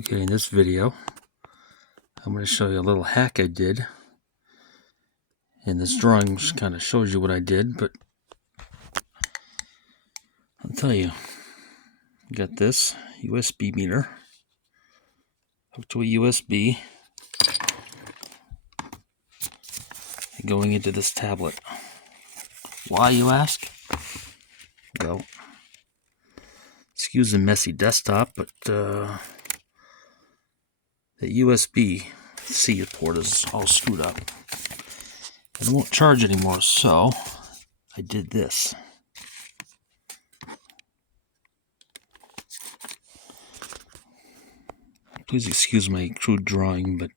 Okay, in this video, I'm going to show you a little hack I did. And this drawing just kind of shows you what I did, but I'll tell you. Got this USB meter hooked to a USB and going into this tablet. Why, you ask? Well, excuse the messy desktop, but the USB-C port is all screwed up. And it won't charge anymore, so I did this. Please excuse my crude drawing, but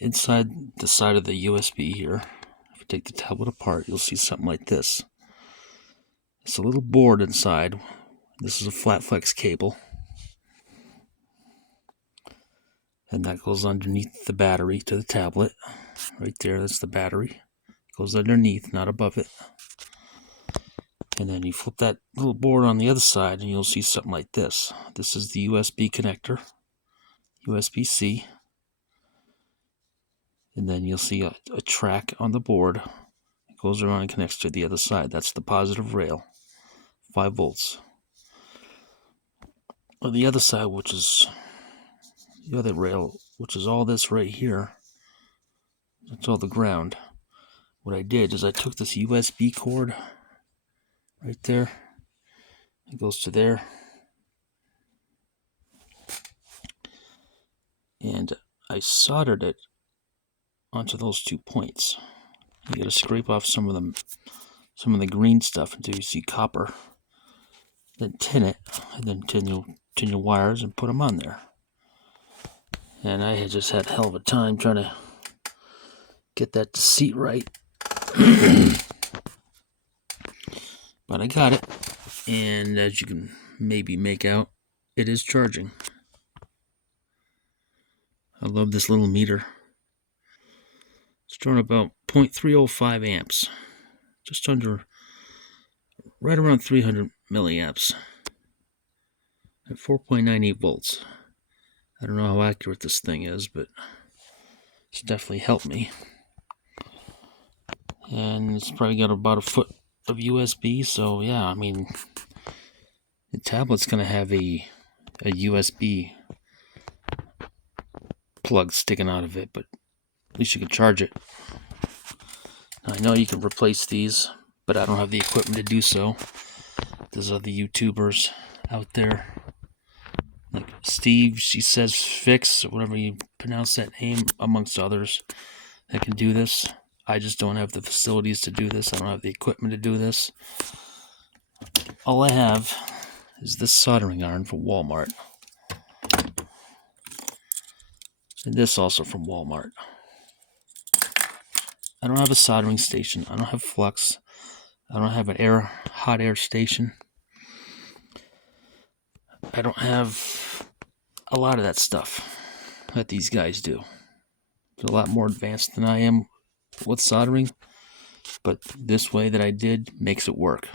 inside the side of the USB here, if you take the tablet apart, you'll see something like this. It's a little board inside. This is a flat flex cable. And that goes underneath the battery to the tablet. Right there, that's the battery. It goes underneath, not above it. And then you flip that little board on the other side and you'll see something like this. This is the USB connector, USB-C. And then you'll see a track on the board. It goes around and connects to the other side. That's the positive rail, 5 volts. On the other side, which is the other rail, which is all this right here, that's all the ground. What I did is I took this USB cord right there. It goes to there. And I soldered it onto those 2 points. You gotta scrape off some of the green stuff until you see copper. Then tin it, and then tin your wires and put them on there. And I had just had a hell of a time trying to get that to seat right. But I got it, and as you can maybe make out, it is charging. I love this little meter. It's drawing about 0.305 amps, just under, right around 300 milliamps at 4.98 volts. I don't know how accurate this thing is, but it's definitely helped me. And it's probably got about a foot of USB, so yeah, I mean, the tablet's going to have a USB plug sticking out of it, but at least you can charge it. Now, I know you can replace these, but I don't have the equipment to do so. There's other YouTubers out there, like Steve, she says Fix, or whatever you pronounce that name, amongst others, that can do this. I just don't have the facilities to do this. I don't have the equipment to do this. All I have is this soldering iron from Walmart. And this also from Walmart. I don't have a soldering station. I don't have flux. I don't have an hot air station. I don't have a lot of that stuff that these guys do. They're a lot more advanced than I am with soldering, but this way that I did makes it work.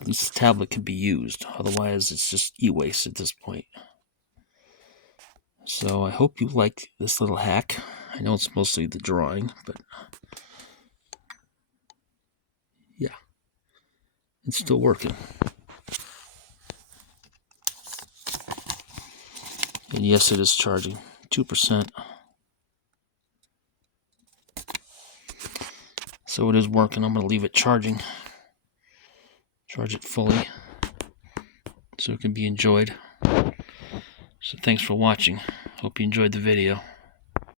At least the tablet can be used. Otherwise, it's just e-waste at this point. So I hope you like this little hack. I know it's mostly the drawing, but yeah, it's still working. And yes, it is charging 2%. So it is working. I'm going to leave it charging. Charge it fully so it can be enjoyed. So thanks for watching. Hope you enjoyed the video.